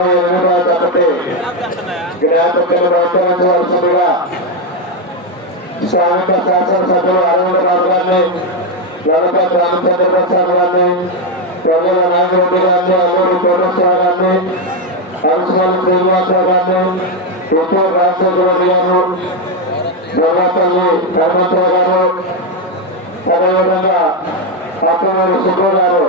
కాబట్టి జ్ఞాపకం వ్యాఖ్యానించవలసిందిగా స్థానిక శాసనసభ్యులు అరవింద రాజు గారిని గణపతి రామచంద్ర ప్రసాద్ గారిని ప్రజల నాయకుడి గారిని అల్లూరి కోటేశ్వర గారిని హంసమల్ శ్రీనివాసరావు గారిని ఉత్తర రాజశేఖర రెడ్డి గారు జగపల్లి హనుమంతరావు గారు అదేవిధంగా పక్కనూరు సుబ్బు గారు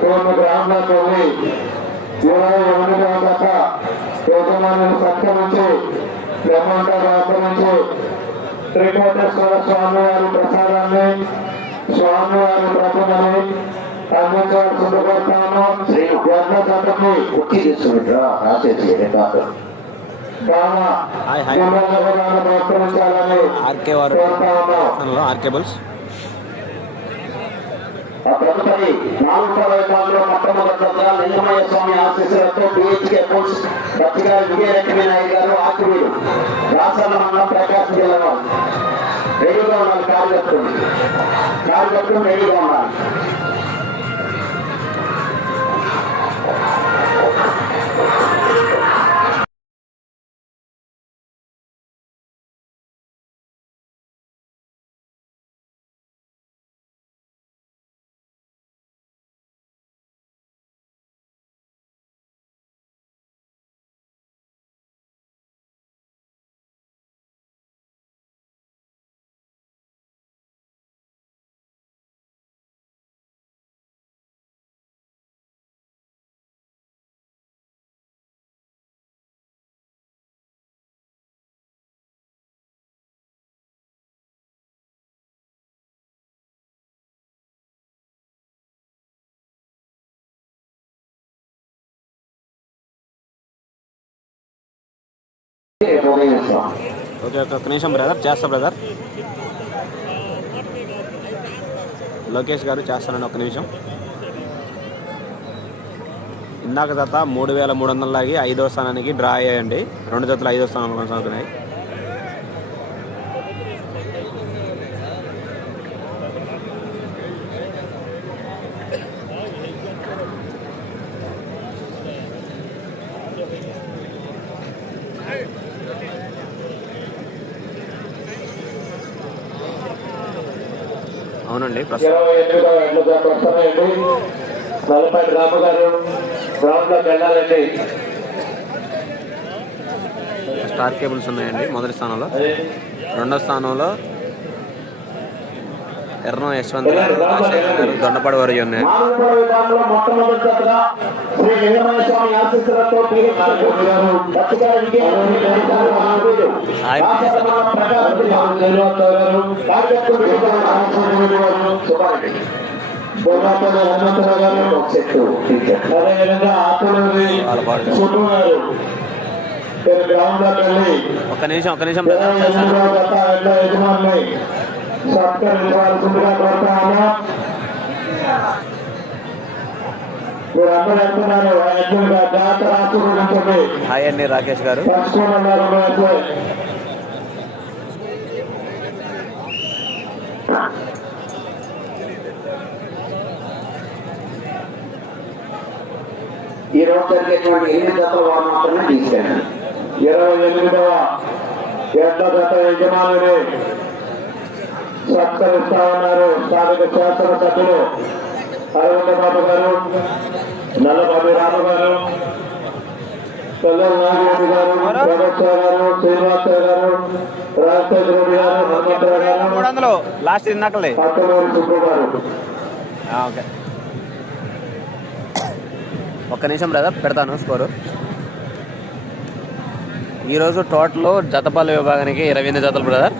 తొమ్మిది వెళ్ళి ఇరవై ఎనిమిదవ దశ యజమానులు సత్కరించి బ్రహ్మాండాలు ఆక్రమించి త్రికోటేశ్వర స్వామి వారి ప్రసాదాన్ని స్వామి వారి ప్రతిమని అందించవలసింది కోరుతాను యజ్ఞ జతకి కుర్చీ తీసుకుంటారా రాసేసి రికార్డు గ్రామ హాయ్, హాయ్. నిబంధనలను ప్రోత్సహించాలని ఆర్కే వారు ఆర్కే బుల్స్ తదుపరి నాలుగు వైభాగంలో మొట్టమొదటిగా లింగమయ్య స్వామి ఆశీస్సులతో పిహెచ్కే పోల్స్ బతిగారి విజయలక్ష్మీ నాయుడు గారు ఆకువీరు రాసన్న మండలం ప్రకాశం జిల్లా వారు రెడీగా ఉండాలి కార్యకర్తలు కార్యకర్తలు రెడీగా ఉన్నారు. ఓకే ఒక నిమిషం బ్రదర్. చేస్తా బ్రదర్. లోకేష్ గారు చేస్తానండి ఒక నిమిషం. ఇందాక జత మూడు వేల మూడు వందల లాగి ఐదో స్థానానికి డ్రా అయ్యాయండి. రెండు జతలు ఐదో స్థానంలో కొనసాగుతున్నాయి. అవునండి రామ గారు వెళ్ళాలండి. స్టార్ కేబుల్స్ ఉన్నాయండి మొదటి స్థానంలో. రెండో స్థానంలో ఎర్రం యశ్వంత్ గారు రాజశేఖర్ గారు దొండపాడు వారి ఒక నిమిషం ఒక్క నిమిషం ఇరవై బ్రదర్ చేస్తాను ఎనిమిదవ దశ ఎడ్ల యజమాని సత్కరించవలసిందిగా కోరుతాము మీరందరూ వెళ్తున్నారు ఎడ్లుగా జాతర ఆశీర్వదించండి హాయ్ అండి రాకేష్ గారు. ఈ రోజు జరిగేటువంటి ఎనిమిది జతల వారు మాత్రమే ఇరవై ఎనిమిదవ ఎడ్ల గత యజమానుడే సత్కరిస్తా ఉన్నారు స్థానిక శాసన సభ్యులు అరవింద బాబు గారు నల్లబాబు రాము గారు నాగిరెడ్డి గారు ప్రభాస్వ గారు శ్రీనివాసరావు గారు రాజశేఖర రెడ్డి గారు హనుమంతరావు లాస్ట్ ఇందాకలే సుబ్బు గారు ఒక్క నిమిషం బ్రదర్ పెడతాను స్కోరు. ఈరోజు టోటల్ జతపల్లి విభాగానికి ఇరవై ఎనిమిది జతలు బ్రదర్.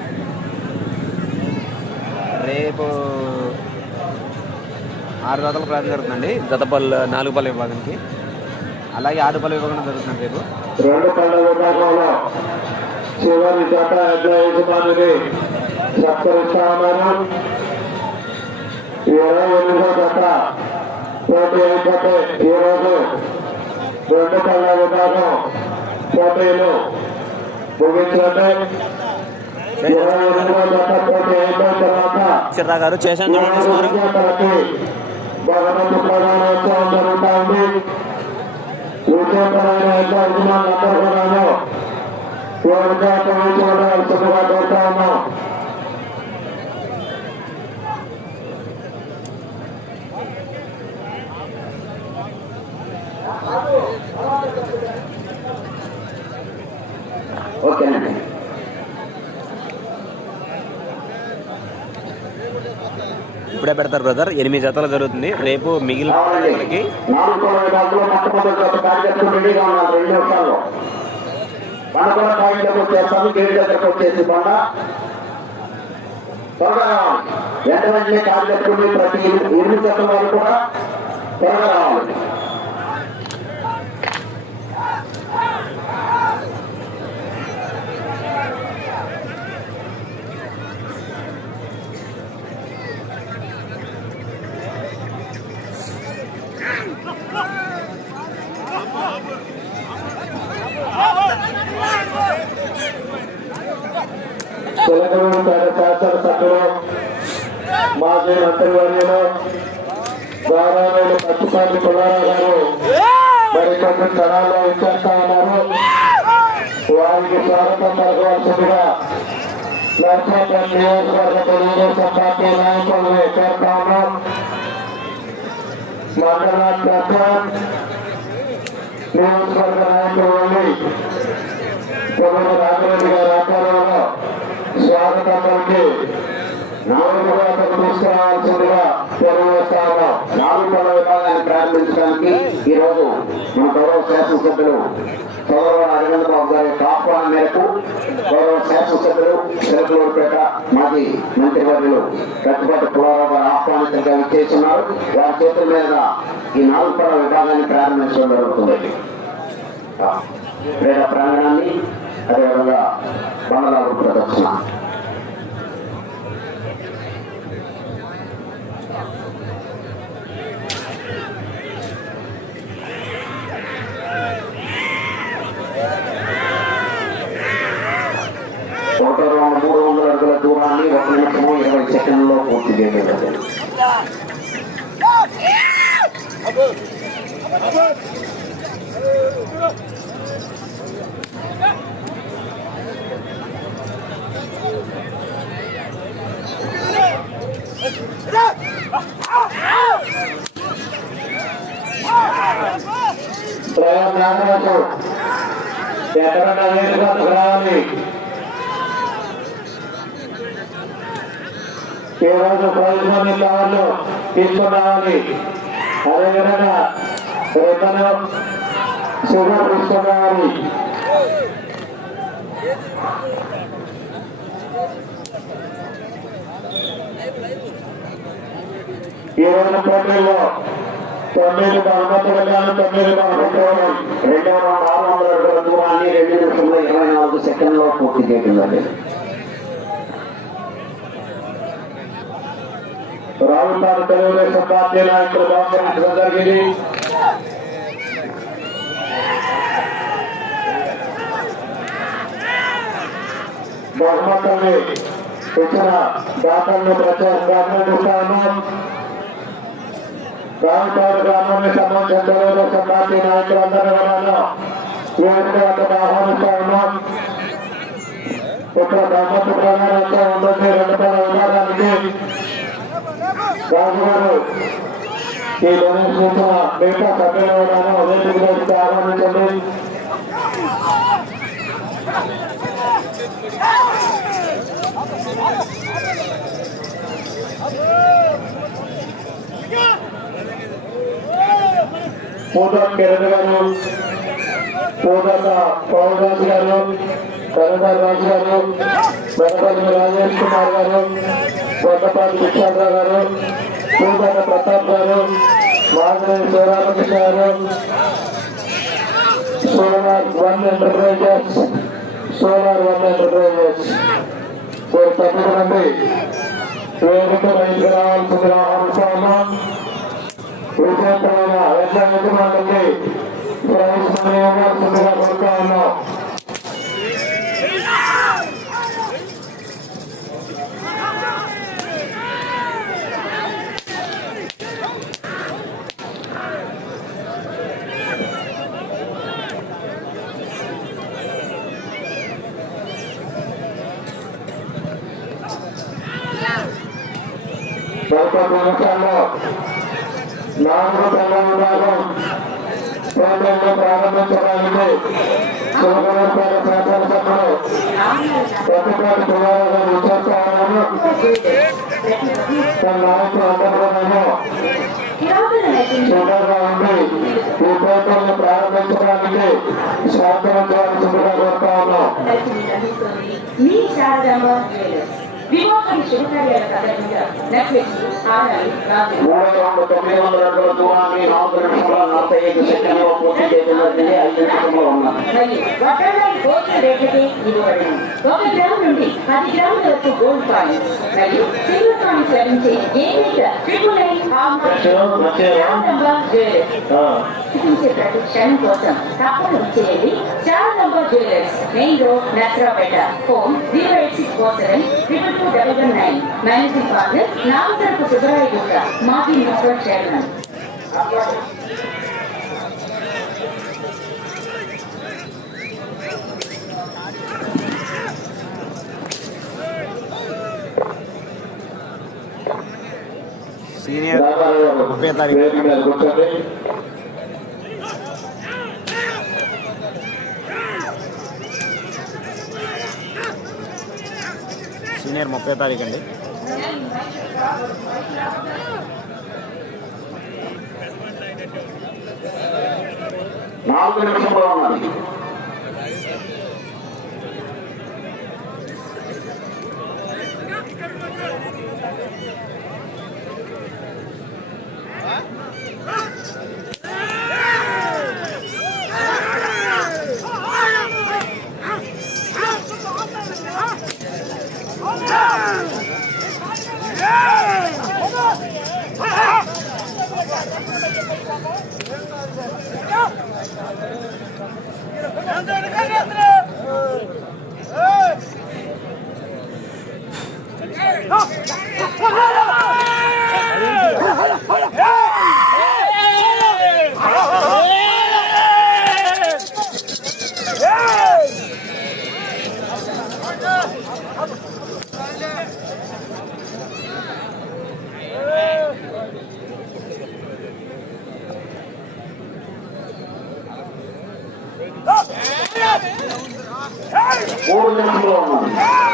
రేపు ఆరు జతల ప్రయత్నం జరుగుతుందండి. జతపల్లి నాలుగుపల్లి విభాగానికి అలాగే ఆరుపల్లి విభాగం జరుగుతుంది రేపు. రెండు పళ్ళ విభాగంలో చివరి జత యజమానిని సత్కరిస్తా ఇరవై ఎనిమిదో జత పోటీ అయిపోతే రెండు విభాగం పోటీలు ముగించినట్టే చిర్రా గారు చేశాను చూడండి స్కోరు ఇప్పుడే పెడతారు బ్రదర్ ఎనిమిది జతలు జరుగుతుంది. రేపు మిగిలిన కావాలండి త్వరగా వెంట వెంటనే కార్యక్రమం ప్రతి ఎనిమిది ఎనిమిది జతల వారు కూడా త్వరగా రావాలి మాజీ మంత్రివర్యులు గౌరవనీయులు పచ్చిపాటి పుల్లారావు గారు మరికొన్ని స్థలాల్లో ఇచ్చేస్తా ఉన్నారు. వారికి స్వాగతం పలకవలసిందిగా నర్సాపేట నియోజకవర్గ తెలుగుదేశం పార్టీ నాయకులు చేస్తా ఉన్నాం. మండల ప్రసాద్ నియోజకవర్గ నాయకులు వెళ్ళి పొగలు రాఘరెడ్డి గారి ఆధ్వర్యంలో స్వాగతం పలికి నాలుగు తీసుకురావాల్సిందిగా తెలియజేస్తాను నాలుగు పనుల విభాగాన్ని ప్రారంభించడానికి ఈ రోజు మన గౌరవ శాసనసభ్యులు గౌరవ అరవింద్ బాబు గారి యొక్క ఆహ్వానం మేరకు గౌరవ శాసనసభ్యులు చిరకలూరుపేట మాజీ మంత్రివర్యులు కట్టుబాటు పులారావు గారు ఆహ్వానితంగా ఇచ్చేస్తున్నారు వారి చేతుల మీద ఈ నాలుగు పనుల విభాగాన్ని ప్రారంభించడం జరుగుతుంది క్రీడా ప్రాంగణాన్ని అదేవిధంగా బండలాగు ప్రదర్శన ఒకటో రౌండ్ మూడు వందల అడుగుల దూరాన్ని ఒక నిమిషము ఇరవై సెకండ్లలో పూర్తి చేయగలదు ప్రయాణ నాగరాజు ఎక్కడన్నా వేరుగా రావాలి ఈ రోజు ప్రైజ్ మనీ తీసుకుని రావాలి అదేవిధంగా రేపను షుగర్ తీసుకుని రావాలి ఈ రోజు పోటీల్లో తొమ్మిది బహుమతులు కానీ తొమ్మిది బహుమతులు రెండు వందల ఆరు వందల రెండు వందల అన్ని రెండు నిమిషంలో ఇరవై నాలుగు సెకండ్లలో పూర్తి చేయడం జరిగింది ಸಂಪಾದಕರು ಸಂಪಾದನೆ ನಾಯಕರು ಪ್ರಭಾಕರ್ಗಿರಿ ಬಹುಮತದಲ್ಲಿ ಹೆಚ್ಚಿನ ದಾಖಲೆಯನ್ನು ಪ್ರಚಾರ ದಾಖಲಿಸುತ್ತಾನು ರಾಮಪಾದ ಗ್ರಾಮಕ್ಕೆ ಸಂಬಂಧಿಸಿದವರು ಸಂಪಾದನೆ ನಾಯಕರ ಅಂದರಗಳನ್ನು ವಿವರಿಸುವಂತಹ ಆಹ್ವಾನಿಸುತ್ತಾನು ಉತ್ತರ ಬಹುಮತ ಪ್ರಧಾನ రాజుగారు ఈ డొనేషన్ ఇచ్చిన మిగతా సభ్యులను వేదిక ఆహ్వానించండి పూతం కిరణ్ గారు పూతక గారు రాజు గారు వెనపల్లి రాజేష్ కుమార్ గారు కొత్తపాటి విశాలరావు గారు పూతక ప్రతాప్ గారు మాధవి శివరామకృష్ణ గారు solar one enterprises solar one enterprises. మీరు తప్పకుండా వేదిక బయటకు రావాల్సిందిగా ఆహ్వానిస్తా విజయవంతమైన వెళ్ళండి యజమానులకి ప్రవేశం ఇవ్వాల్సిందిగా కోరుతా ఉన్నాం. కొద్ది నిమిషాల్లో నాలుగు తెలంగాణ పోటీలు ప్రారంభించడానికి శుభకరపేట శాసనసభ్యులు ప్రతిపాటి కుమార్ గారు విచ్చేస్తామని తన నాయకులు అందరూ శ్రద్ధగా ఉండి ఈ పోటీలను ప్రారంభించడానికి సహకరించవలసిందిగా కోరుతా ఉన్నాం మూడు వందల తొమ్మిది వందల అడుగుల దూరాన్ని నాలుగు నిమిషాల నలభై ఐదు సెకండ్లో పూర్తి చేయడం జరిగింది ఐదు నిమిషంలో ఉన్నారు నుండి పది గ్రాముల వరకు గోల్డ్ మరియు సిల్వర్ కాయిన్స్ ట్రిపుల్ చూపించే ప్రతి కోసం తప్పని చేయండి Sharadamma jewellers main road Natrapeta phone zero eight six four seven triple two double one nine managing partner Namasarapu Subbaraya Gupta మాజీ మున్సిపల్ చైర్మన్ సీనియర్ ముప్పై తారీఖు సీనియర్ ముప్పై తారీఖు అండి. నాలుగు నిమిషంలో ఉన్నది మూడు నిమిషంలో ఉన్నది